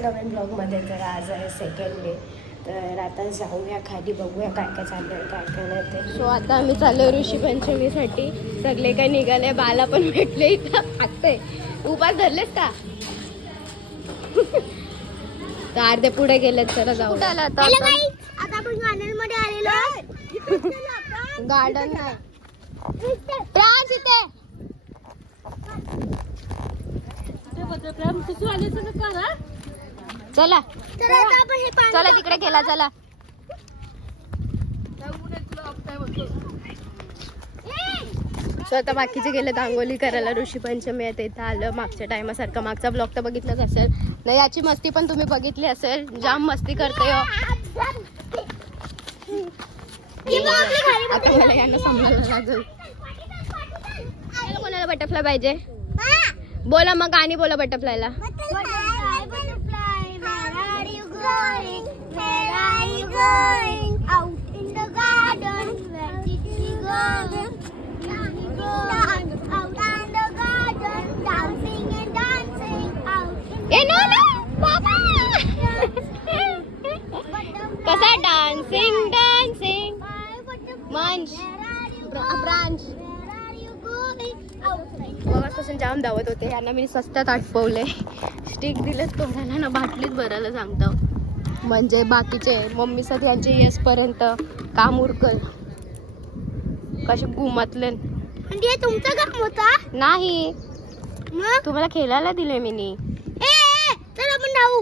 आमच्या नवीन ब्लॉगमध्ये. तर आज आहे सेकंड डे. तर आता जाऊया खाली, बघूया काय काय चाललंय काय काय नाही ते. सो आता आम्ही चाललो ऋषी पंचमीसाठी. सगळे काही निघाले, बाला पण भेटले इथं हाकते. उपास धरलेस का? तर अर्धे पुढे गेलेत. चला जाऊ. आता आपण गार्डन मध्ये आलेलो. गार्डन नाही प्रांश इथे. चला चला तिकडे गेला. चला स्वतः बाकीचे गेले दांगोली करायला. ऋषी पंचमी आहे इथं आलं. मागच्या टायमासारखं मागचा ब्लॉग तर बघितलाच असेल नाही, याची मस्ती पण तुम्ही बघितली असेल. जाम मस्ती करते हो. आता मला यांना सांभाळायला लागेल. कोणाला बटरफ्लाय पाहिजे बोला मग, गाणी बोला बटरफ्लायला. कसा डान्सिंग डान्सिंग मंच ब्रांच मगापासून जाम धावत होते. यांना मी सस्त्यात आटपवले. स्टिक दिलेत तोंडाला ना, बाटलीत भरायला सांगतो. म्हणजे बाकीचे मम्मीसाठी यांचे येसपर्यंत काम उरकल. कसे घुमतले. म्हणजे तुमचं काम होता नाही, तुम्हाला खेळायला दिले मी नी. चल आपण जाऊ.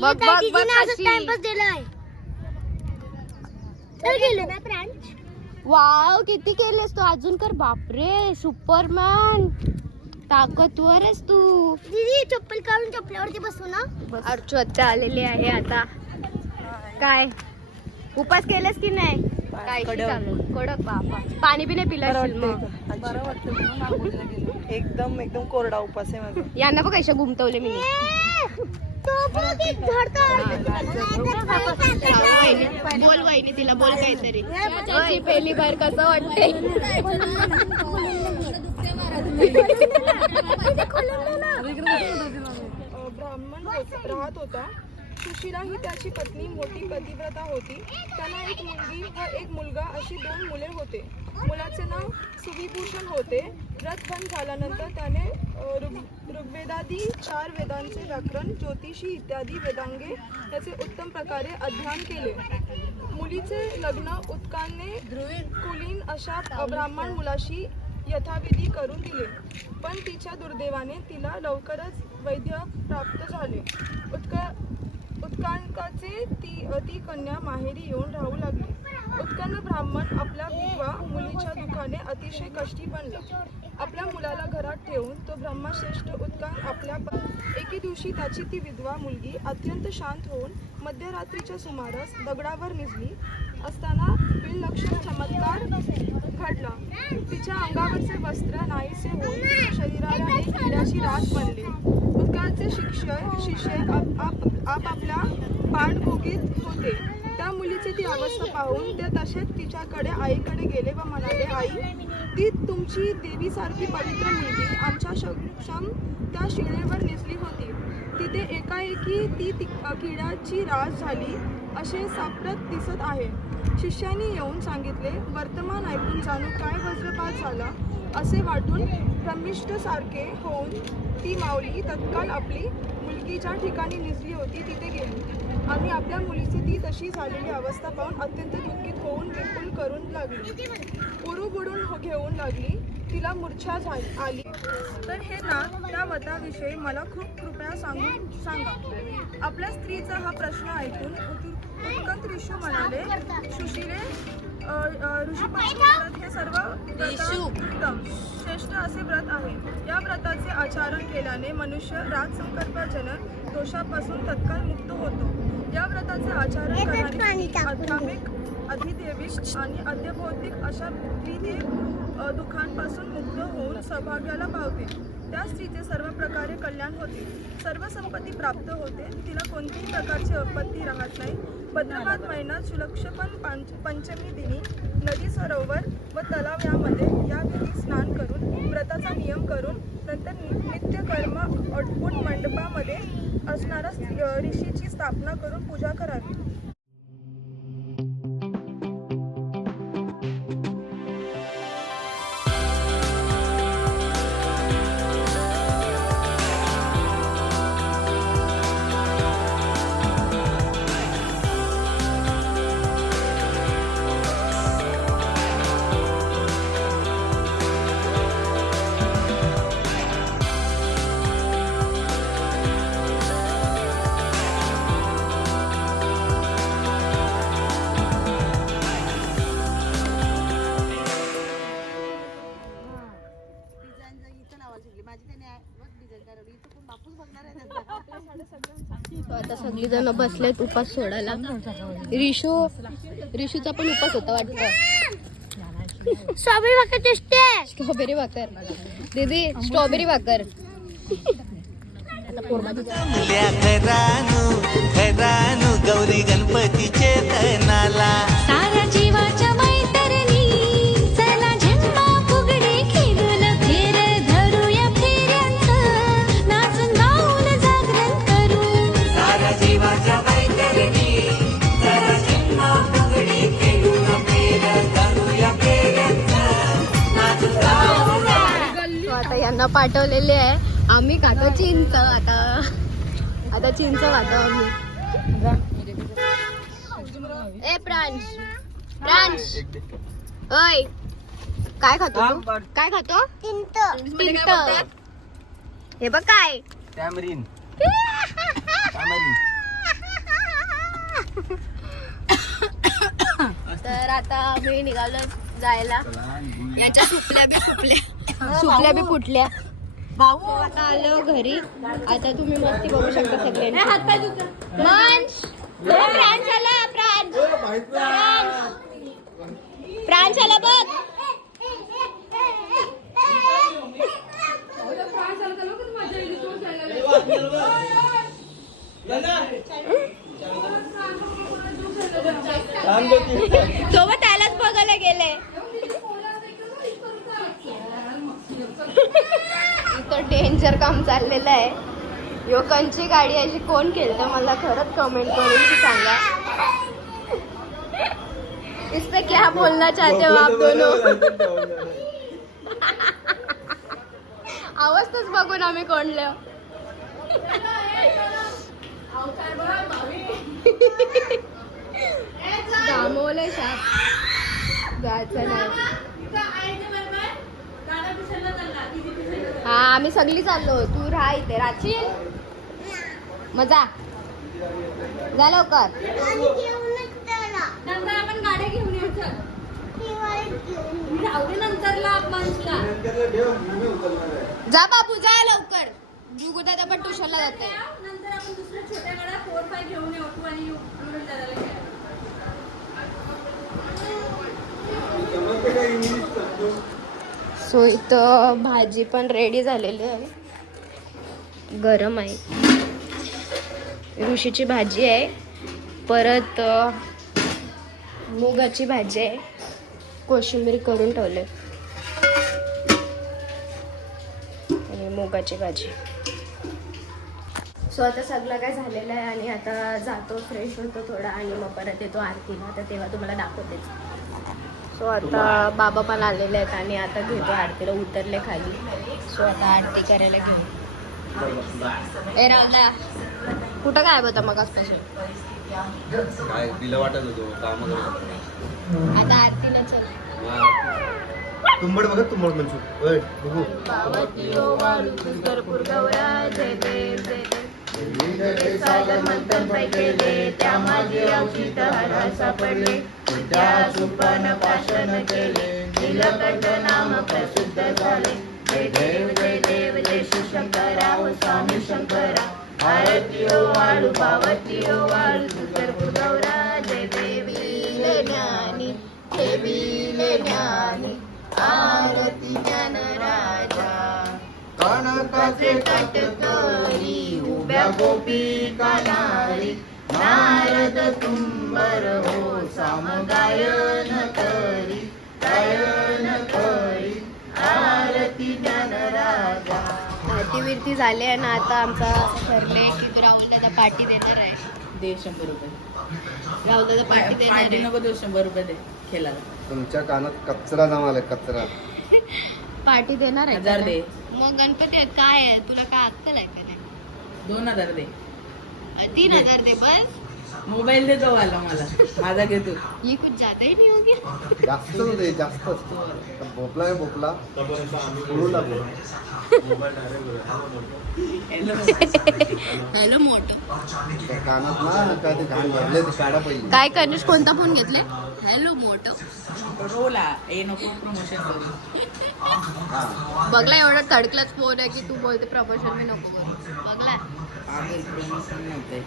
बघ बघ बघ कशी. टाइमपास दिलाय. चल गेलो ना फ्रेंड. वाव किती केलेस तू अजून कर. बापरे सुपरमॅन, ताकदवर आहेस तू. दीदी चप्पल काढून चप्पलावरती बसू ना. अर्चू आत्या आलेली आहे आता. काय उपास केलेस की नाही? काय कडक बापा. पाणी बी नाही पिलं मग. बरं वाटतं. एकदम एकदम कोरडा उपास आहे माझा. यांना बघ कशा घुमतवले मी. बोल वहिनी तिला, बोल काहीतरी. पहिली बार कसं वाटते? ब्राह्मण राहत होता. सुशिला ही त्याची पत्नी मोठी पतिव्रता होती. त्यांना एक मुलगी व एक मुलगा अशी 2 मुले होते. मुलाचे नाव सुविभूषण होते. व्रत बंद झाल्यानंतर त्याने ऋग्वेदादी 4 वेदांचे व्याकरण, ज्योतिषी इत्यादी वेदांगे याचे उत्तम प्रकारे अध्ययन केले. मुलीचे लग्न उत्काने कुलीन अशा ब्राह्मण मुलाशी यथाविधी करून दिले. पण तिच्या दुर्दैवाने तिला लवकरच वैद्य प्राप्त झाले. उत्कांकाचे ती कन्या माहेरी येऊन राहू लागली. उत्कन्न ब्राह्मण आपल्या विधवा मुलीच्या दुःखाने अतिशय कष्टी बनला. आपल्या मुलाला घरात ठेवून तो ब्रह्मश्रेष्ठ उत्कांक आपल्या एके दिवशी त्याची ती विधवा मुलगी अत्यंत शांत होऊन मध्यरात्रीच्या सुमारास दगडावर निजली असताना विलक्षण चमत्कार घडला. तिच्या अंगावरचे वस्त्र नाहीसे होऊन शरीराला एक किड्याची रास बनली. उत्कांचे शिष्य आपापल्या पाठभोगीत होते. त्या मुलीची ती अवस्था पाहून ते तसेच तिच्याकडे आईकडे गेले व म्हणाले, आई, ती तुमची देवीसारखी पवित्र मुलगी आमच्या समक्षम त्या शिळेवर निजली होती. तिथे एकाएकी ती किड्याची रास झाली असे सापडत दिसत आहे. शिष्याने येऊन सांगितले. वर्तमान ऐकून जाणू काय वज्रपात झाला असे वाटून ब्रह्मिष्ठसारखे होऊन ती माऊली तत्काळ आपली मुलगी ज्या ठिकाणी निजली होती तिथे गेली. आम्ही आपल्या मुलीची ती तशी झालेली अवस्था पाहून अत्यंत दुःखित होऊन विपुल करून लागली. उरू बुडून घेऊन लागली. तिला मूर्छा आली. तर हे ना त्या वताविषयी मला खूप कृपया सांगा. आपल्या स्त्रीचा हा प्रश्न ऐकून उत्कंठ ऋषी म्हणाले, सुशिले, ऋषीपंचमी व्रत हे सर्व उत्तम श्रेष्ठ असे व्रत आहे. या व्रताचे आचरण केल्याने मनुष्य राजसंकल्पजनक दोषापासून तत्काळ मुक्त होतो. या व्रताचे आचरण करणारी आध्यात्मिक, अधिदैविक आणि अध्यभौतिक अशा त्रिदेव दुःखांपासून मुक्त होऊन सौभाग्याला पावते. त्या स्त्रीचे सर्व प्रकारे कल्याण होते. सर्व संपत्ती प्राप्त होते. तिला कोणत्याही प्रकारची आपत्ती राहत नाही. भद्रपाद महिन्यात शुक्लपक्ष पंचमी दिनी नदी, सरोवर व तलाव यामध्ये या विधी स्नान करून व्रताचा नियम करून नंतर नित्यकर्म अटपून मंडपामध्ये असणाऱ्या ऋषीची स्थापना करून पूजा करावी. आता सगळी जण बसलेत उपास सोडायला. रिशूचा पण उपास होता वाटतं. स्ट्रॉबेरी भाकर टेस्टी आहे. स्ट्रॉबेरी भाकर दीदी, स्ट्रॉबेरी भाकर. खरानू गौरी गणपतीचे तनाला साऱ्या जीवाच्या मैत्रिणी चला झिम्मा फुगडी खेळून फेर धरूया फेऱ्यांचं नाचून गाऊन जागरण करू. साऱ्या जीवाच्या मैत्रिणी चला झिम्मा फुगडी खेळून फेर धरूया फेऱ्यांचं नाचून गाऊन. So आता यांना पाठवलेले आहे. आम्ही खातो चिंच. आता चिंच खातो आम्ही. ए प्रांश, ओय काय खातो तू? काय खातो? चिंच. हे बघ काय टॅमरीन तर आता आम्ही निघालो जायला. याच्या सुपल्या बी फुटल्या. आता आलो घरी. आता तुम्ही मस्ती बघू शकता सगळ्यांनी. प्रांश आला. प्रांश आला बघ. सोबत त्यालाच बघायला गेले. इथं डेंजर काम चाललेलं आहे. यो कंची गाडी अशी कोण केलं मला खरंच कमेंट करून सांगा. इसपे क्या बोलना चाहते हो आप दोनों? आवाजच बघून आम्ही कोणलो. दामवलंय शाप जायचं नाही. हा आम्ही सगळी चाललो. तू राहा इथे. राहशील मजा जा लवकर. नंतर आपण गाड्या घेऊन यायचं. नंतरला जा बाबू जा लवकर. जुगुदादा पण ट्युशनला जाते. नंतर आपण दुसऱ्या छोट्या गाड्या 4-5 घेऊन येऊ आणि सो इथं भाजी पण रेडी झालेली आहे. गरम आहे. ऋषीची भाजी आहे. परत मुगाची भाजी आहे. कोशिंबीर करून ठेवले आणि मुगाची भाजी. सो आता सगळं काय झालेलं आहे आणि आता जातो फ्रेश होतो थोडा आणि मग परत येतो आरतीला. तर तेव्हा तुम्हाला दाखवतेच. सो आता बाबा पण आलेले आहेत आणि आता घेतो आरतीला. उतरले खाली. सो आता आरती करायला घेऊ. ए रावला कुठं काय होता मग आजपासून? काय तिला वाटत होतो काम आता आरतीला चल. तुंबड बघत तुंबड म्हणतो बघू भरपूर गौरा जय देव जय देव. सागर मंथन पै केले त्या माझे औषध हर सापडले. त्या सुपान पाशन केले नीलकंठ नाम प्रसिद्ध झाले. जय देव जय शिवशंकरा हो स्वामी शंकरा. आरती ओ वाळू पावती ओ वाळू भरपूर गौरा जय देवी ज्ञानी देवी ज्ञानी. आरती ज्ञान राजा कणकाचे काटकरी उभ्या गोपिका नारी. नारद तुंबर हो साम गायन करी आरती फिरती झाली आहे ना. आता आमचं असं ठरलंय की तू राहुल दादा पार्टी देणार आहे. दे 100 रुपये. राहुल दादा पार्टी देणार पार्टी आहे. नको देऊ, 100 रुपये दे खेळायला. तुमच्या कानात कचरा जमालाय कचरा. पार्टी देणार आहे 1000 का? दे. मग गणपती आहेत, काय आहे तुला काय अक्कल आहे का नाही? 2000 दे. 3000 दे बस. मोबाईल दे तो वाला मला, माझा घे तू. ये कुछ ज्यादा ही नहीं हो गया. जास्त दे जास्त. भोपला आहे भोपला उडून टाकू. हॅलो मोठं त्या कानात ना काय ते घाण भरले ते काढा पाहिजे. काय करण्यास कोणता फोन घेतले? हॅलो मोठं रोला ए नको प्रमोशन करू. बघला एवढा तडकलाच फोन आहे की तू बोलते प्रमोशन मी नको करू. बघला आगे प्रमोशन नव्हते.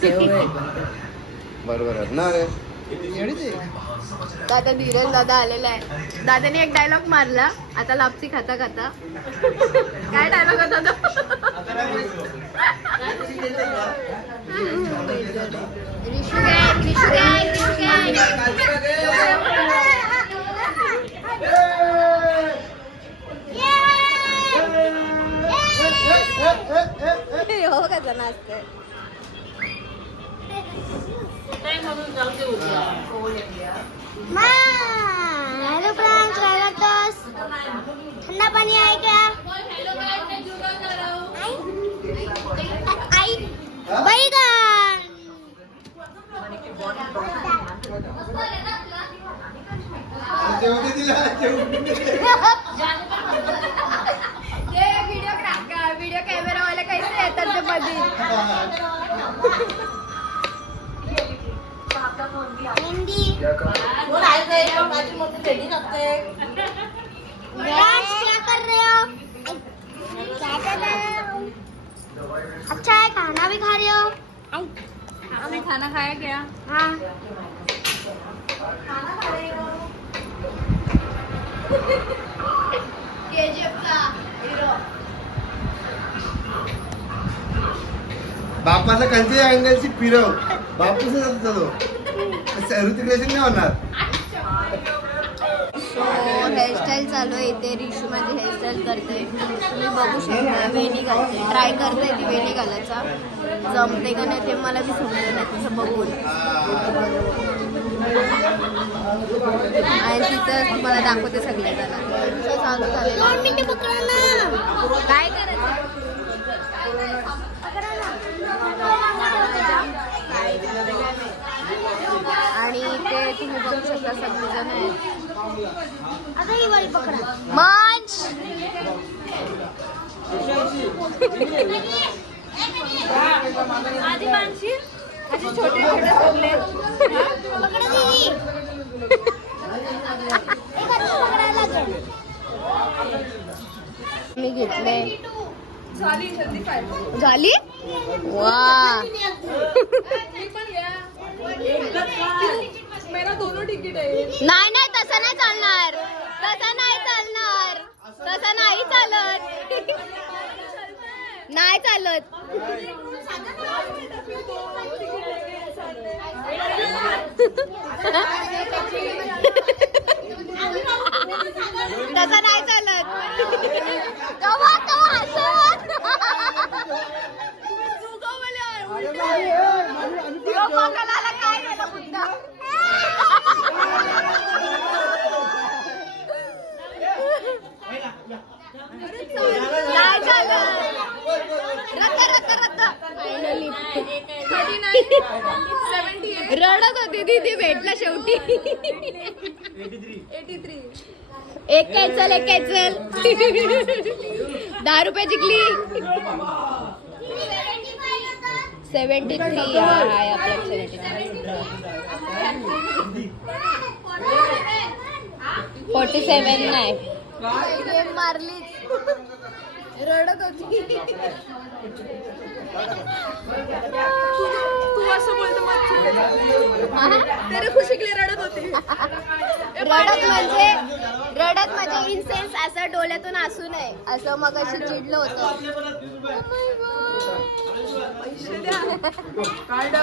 सेव आहे पण ते. बरोबर आहे ना रे. दादा धीरज दादा आलेला आहे. दादाने एक डायलॉग मारला आता लापसी खाता खाता. काय डायलॉग होता तो? Rishu gang, Rishu gang, Rishu gang. हो का जण असते. हेलो फ्रेंड्स, टोस ठंडा पानी आहे क्या? आई बैगन. व्हिडिओ कॅमेरावाले कैसे येतात ते मध्ये. हिंदी फ्रेंड्स, क्या कर रहे हो? क्या कर रहे हो? अच्छा है, खाना भी खा रहे हो? आपने खाना खाया क्या? हाँ. बापाला कोणत्या अँगलची फिरव बापूच जातो. ऋतिक रेशन नाही होणार. सो हेअरस्टाईल चालू आहे इथे. रिशू माझी हेअरस्टाईल करते. तुम्ही बघू शकता वेणी घालते. ट्राय करते ती वेणी घालायचा. जमते का नाही ते मला बी समजलं नाही तसं बघून. आणि तिथं तुम्हाला दाखवते सगळ्या जणांना. चालू झालेलं. 2 मिनिटं पकडा ना. काय करायचं? आणि ते तुम्ही बघू शकता सगळेजण आहेत. आता ही वाली पकडा. मंच आधी मानशील असे छोटे छोटे सोडले. पकडा दीदी. एक हात पकडायला लागेल. मी घेतले. झाली जल्दी फाय. झाली वा. मेरा दोनों तिकीट आहे. नाही नाही तसं नाही चालणार. तसं नाही चालणार. तसं नाही चालत. नाही चालत. तसं नाही चालत. तेव्हा तो हसत. तो बघायला काय झालं मुद्दा. नाही झालं. रद्द रद्द रद्द. फायनली रडत होती ती भेटला शेवटी. 83. एक कॅन्सल एक कॅन्सल. 10 रुपये जिंकली. 73 आहे आपल्या 47 नाही. मारली रडत होती. तू असं बोलतो मग तेरे खुशी के लिए रडत होती. रडत म्हणजे इन सेन्स असं डोळ्यातून असू नये असं मग अशी चिडलं होतं. पैसे द्या. कार्ड